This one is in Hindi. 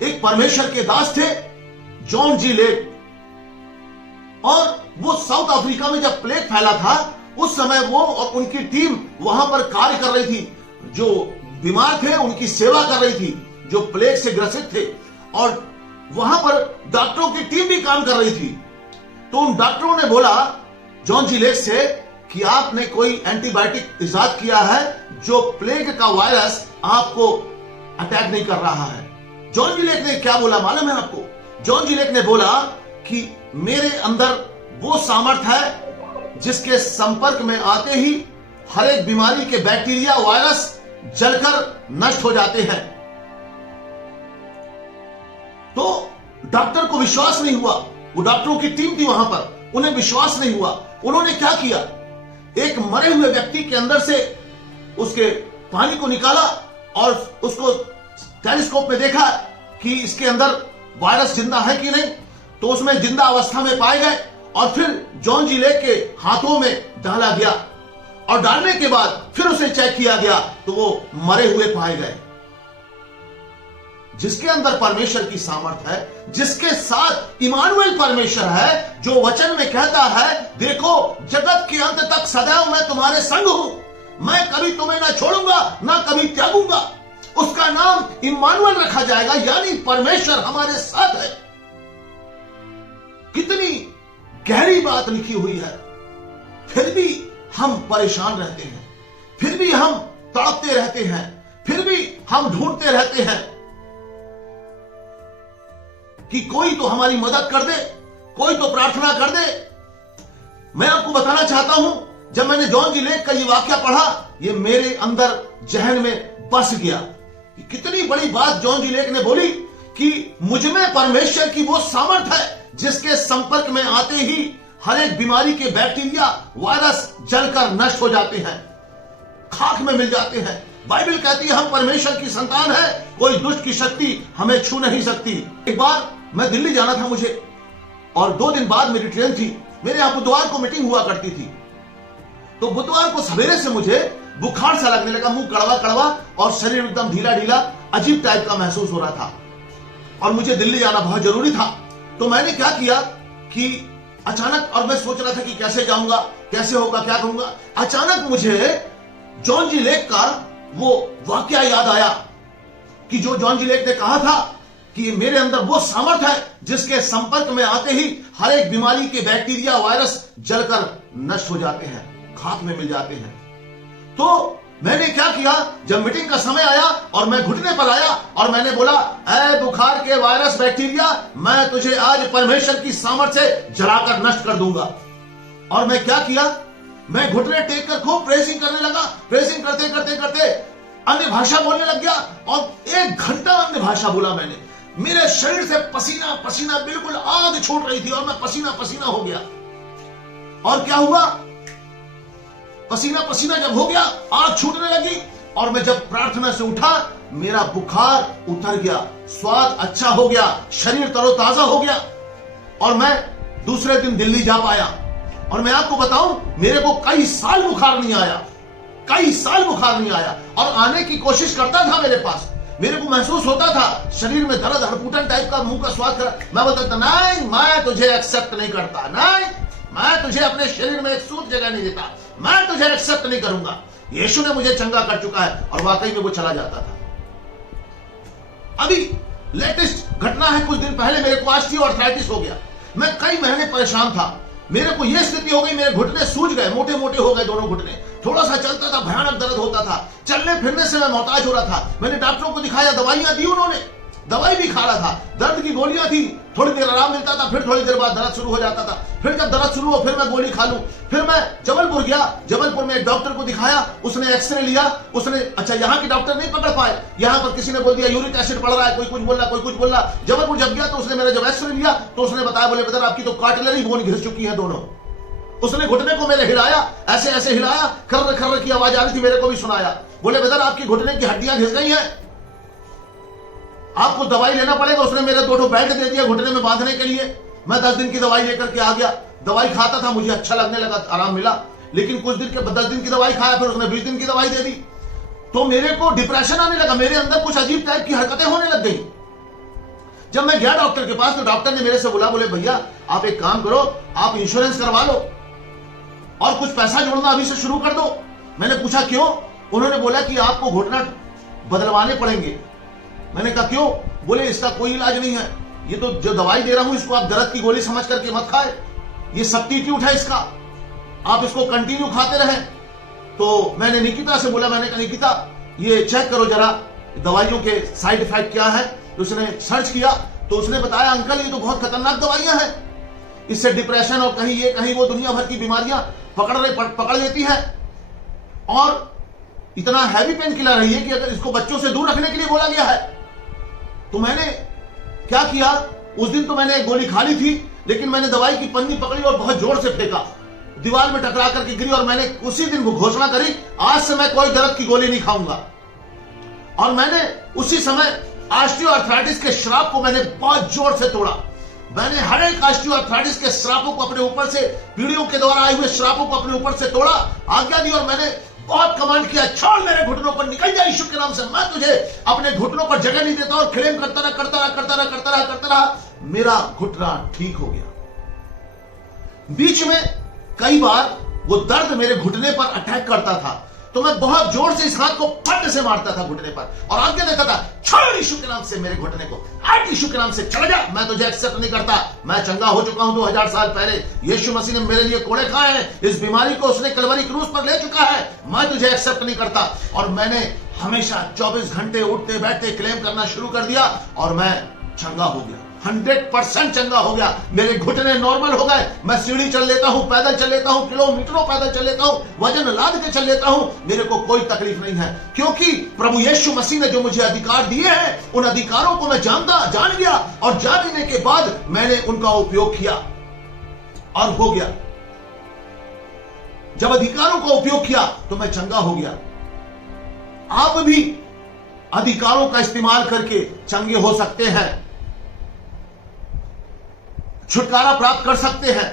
एक परमेश्वर के दास थे, जॉन जी लेक, और वो साउथ अफ्रीका में जब प्लेग फैला था उस समय वो और उनकी टीम वहां पर कार्य कर रही थी। जो बीमार थे उनकी सेवा कर रही थी, जो प्लेग से ग्रसित थे, और वहां पर डॉक्टरों की टीम भी काम कर रही थी। तो उन डॉक्टरों ने बोला जॉन जी लेक से कि आपने कोई एंटीबायोटिक इजाद किया है जो प्लेग का वायरस आपको अटैक नहीं कर रहा है। जॉन जी लेक ने क्या बोला मालूम है आपको? जॉन जी लेक ने बोला कि मेरे अंदर वो सामर्थ्य है जिसके संपर्क में आते ही हर एक बीमारी के बैक्टीरिया वायरस जलकर नष्ट हो जाते हैं। तो डॉक्टर को विश्वास नहीं हुआ, वो डॉक्टरों की टीम थी वहां पर, उन्हें विश्वास नहीं हुआ। उन्होंने क्या किया, एक मरे हुए व्यक्ति के अंदर से उसके पानी को निकाला और उसको टेलीस्कोप में देखा कि इसके अंदर वायरस जिंदा है कि नहीं। तो उसमें जिंदा अवस्था में पाए गए और फिर जॉन जी लेक के हाथों में डाला गया, और डालने के बाद फिर उसे चेक किया गया तो वो मरे हुए पाए गए। जिसके अंदर परमेश्वर की सामर्थ है, जिसके साथ इमानुएल परमेश्वर है, जो वचन में कहता है देखो जगत के अंत तक सदैव मैं तुम्हारे संग हूं, मैं कभी तुम्हें ना छोड़ूंगा ना कभी त्यागूंगा, उसका नाम इमानुएल रखा जाएगा, यानी परमेश्वर हमारे साथ है। कितनी गहरी बात लिखी हुई है। फिर भी हम परेशान रहते हैं, फिर भी हम तड़पते रहते हैं, फिर भी हम ढूंढते रहते हैं कि कोई तो हमारी मदद कर दे, कोई तो प्रार्थना कर दे। मैं आपको बताना चाहता हूं, जब मैंने जॉन जी लेक का ये वाक्य पढ़ा, ये मेरे अंदर जहन में बस गया। कितनी बड़ी बात जॉन जी लेक ने बोली कि मुझ में परमेश्वर की वो सामर्थ है जिसके संपर्क में आते ही हर एक बीमारी के बैक्टीरिया वायरस जलकर नष्ट हो जाते हैं, खाक में मिल जाते हैं। बाइबल कहती है हम परमेश्वर की संतान है, कोई दुष्ट की शक्ति हमें छू नहीं सकती। एक बार मैं दिल्ली जाना था मुझे, और 2 दिन बाद मेरी ट्रेन थी। मेरे यहां बुधवार को मीटिंग हुआ करती थी। तो बुधवार को सवेरे से मुझे बुखार सा लगने लगा, मुंह कड़वा कड़वा और शरीर एकदम ढीला ढीला अजीब टाइप का महसूस हो रहा था, और मुझे दिल्ली जाना बहुत जरूरी था। तो मैंने क्या किया कि अचानक, और मैं सोच रहा था कि कैसे जाऊंगा, कैसे होगा, क्या करूंगा। अचानक मुझे जॉन जी लेक का वो वाक्या याद आया कि जो जॉन जी लेक ने कहा था कि मेरे अंदर वो सामर्थ्य है जिसके संपर्क में आते ही हर एक बीमारी के बैक्टीरिया वायरस जलकर नष्ट हो जाते हैं, खाक में मिल जाते हैं। तो मैंने क्या किया, जब मीटिंग का समय आया और मैं घुटने पर आया और मैंने बोला ऐ बुखार के वायरस बैक्टीरिया, मैं तुझे आज परमेश्वर की सामर्थ्य से जलाकर नष्ट कर दूंगा। और मैं क्या किया, मैं घुटने टेक कर खूब प्रेसिंग करने लगा। प्रेसिंग करते करते करते अन्य भाषा बोलने लग गया, और 1 घंटा अन्य भाषा बोला मैंने। मेरे शरीर से पसीना पसीना, बिल्कुल आग छूट रही थी और मैं पसीना पसीना हो गया। और क्या हुआ, पसीना पसीना जब हो गया, आग छूटने लगी, और मैं जब प्रार्थना से उठा मेरा बुखार उतर गया, स्वाद अच्छा हो गया, शरीर तरोताजा हो गया, और मैं दूसरे दिन दिल्ली जा पाया। और मैं आपको बताऊं, मेरे को कई साल बुखार नहीं आया, कई साल बुखार नहीं आया, और आने की कोशिश करता था मेरे पास। मेरे को महसूस होता था शरीर में दर्द, हड़पूटन टाइप का, मुंह का स्वाद कर। मैं बोलता था नहीं, मैं तुझे एक्सेप्ट नहीं करता, नहीं, मैं तुझे अपने शरीर में एक सूत जगह नहीं देता, मैं तुझे एक्सेप्ट नहीं करूंगा। यीशु ने मुझे चंगा कर चुका है, और वाकई में वो चला जाता था। अभी लेटेस्ट घटना है, कुछ दिन पहले मेरे को ऑस्टियोआर्थराइटिस हो गया। मैं कई महीने परेशान था, मेरे को यह स्थिति हो गई, मेरे घुटने सूज गए, मोटे मोटे हो गए दोनों घुटने। थोड़ा सा चलता था, भयानक दर्द होता था, चलने फिरने से मैं मोहताज हो रहा था। मैंने डॉक्टरों को दिखाया, दवाइयां दी उन्होंने, दवाई भी खा रहा था, दर्द की गोलियां थी, थोड़ी देर आराम मिलता था, फिर थोड़ी देर बाद दर्द शुरू हो जाता था। फिर जब दर्द शुरू हो फिर मैं गोली खा लूं। फिर मैं जबलपुर गया, जबलपुर में एक डॉक्टर को दिखाया, उसने एक्सरे लिया, उसने, अच्छा यहाँ के डॉक्टर नहीं पकड़ पाए, यहाँ पर किसी ने बोल दिया यूरिक एसिड बढ़ रहा है, कोई कुछ बोल रहा, कोई कुछ बोल रहा। जबलपुर जब गया तो उसने मेरा जब एक्सरे लिया तो उसने बताया, बोले बेटा आपकी तो कार्टिलरी बोन घिस चुकी है दोनों। उसने घुटने को मेरे हिलाया, ऐसे ऐसे हिलाया, खर्र खर्र की आवाज आ रही थी, मेरे को भी सुनाया। बोले बेटा आपकी घुटने की हड्डियां घिस गई हैं, आपको दवाई लेना पड़ेगा। उसने मेरे 2 बेल्ट दे दिया घुटने में बांधने के लिए। मैं 10 दिन की दवाई लेकर के आ गया। दवाई खाता था, मुझे अच्छा लगने लगा, आराम मिला। लेकिन कुछ दिन के 10 दिन की दवाई खाया, फिर उसने 20 दिन की दवाई दे दी, तो मेरे को डिप्रेशन आने लगा, मेरे अंदर कुछ अजीब टाइप की हरकतें होने लग गई। जब मैं गया डॉक्टर के पास तो डॉक्टर ने मेरे से बोला, बोले भैया आप एक काम करो, आप इंश्योरेंस करवा लो और कुछ पैसा जोड़ना अभी से शुरू कर दो। मैंने पूछा क्यों? उन्होंने बोला कि आपको घुटना बदलवाने पड़ेंगे। मैंने कहा क्यों? बोले इसका कोई इलाज नहीं है, ये तो जो दवाई दे रहा हूं इसको आप दर्द की गोली समझ करके मत खाए, ये सब्स्टिट्यूट है इसका, आप इसको कंटिन्यू खाते रहे। तो मैंने निकिता से बोला, मैंने कहा निकिता ये चेक करो जरा दवाइयों के साइड इफेक्ट क्या है। तो उसने सर्च किया तो उसने बताया अंकल ये तो बहुत खतरनाक दवाइयां हैं, इससे डिप्रेशन और कहीं ये कहीं वो दुनिया भर की बीमारियां पकड़ लेती है और इतना हैवी पेन किलर है ये कि अगर इसको बच्चों से दूर रखने के लिए बोला गया है। तो मैंने क्या किया, उस दिन तो मैंने एक गोली खा ली थी, लेकिन मैंने दवाई की पन्नी पकड़ी और बहुत जोर से फेंका, दीवार में टकरा करके गिरी और मैंने उसी दिन घोषणा करी आज से मैं कोई दर्द की गोली नहीं खाऊंगा। और मैंने उसी समय ऑस्टियोआर्थराइटिस के श्राप को मैंने बहुत जोर से तोड़ा। मैंने हर एक ऑस्टियोआर्थराइटिस के श्रापों को अपने ऊपर से, पीढ़ियों के द्वारा आए हुए श्रापों को अपने ऊपर से तोड़ा, आज्ञा दी और मैंने बहुत कमांड किया, छोड़ मेरे घुटनों पर, निकल जा यीशु के नाम से, मैं तुझे अपने घुटनों पर जगह नहीं देता। और क्लेम करता रहा, मेरा घुटना ठीक हो गया। बीच में कई बार वो दर्द मेरे घुटने पर अटैक करता था तो मैं बहुत जोर से इस हाथ को फट से मारता था घुटने पर और आज्ञा देता था, छोड़ यीशु के नाम से मेरे घुटने को, हट यीशु के नाम से, चला जा, मैं तुझे एक्सेप्ट नहीं करता। मैं चंगा हो चुका हूं 2000 साल पहले, यीशु मसीह ने मेरे लिए कोड़े खाए हैं, इस बीमारी को उसने कलवरी क्रूस पर ले चुका है, मैं तुझे एक्सेप्ट नहीं करता। और मैंने हमेशा 24 घंटे उठते बैठते क्लेम करना शुरू कर दिया और मैं चंगा हो गया, 100% चंगा हो गया। मेरे घुटने नॉर्मल हो गए, मैं सीढ़ी चल लेता हूं, पैदल चल लेता हूं, किलोमीटरों पैदल चल लेता हूं, वजन लाद के चल लेता हूं, मेरे को कोई तकलीफ नहीं है, क्योंकि प्रभु यीशु मसीह ने जो मुझे अधिकार दिए हैं उन अधिकारों को मैं जान गया और जानने के बाद मैंने उनका उपयोग किया और हो गया। जब अधिकारों का उपयोग किया तो मैं चंगा हो गया। आप भी अधिकारों का इस्तेमाल करके चंगे हो सकते हैं, छुटकारा प्राप्त कर सकते हैं।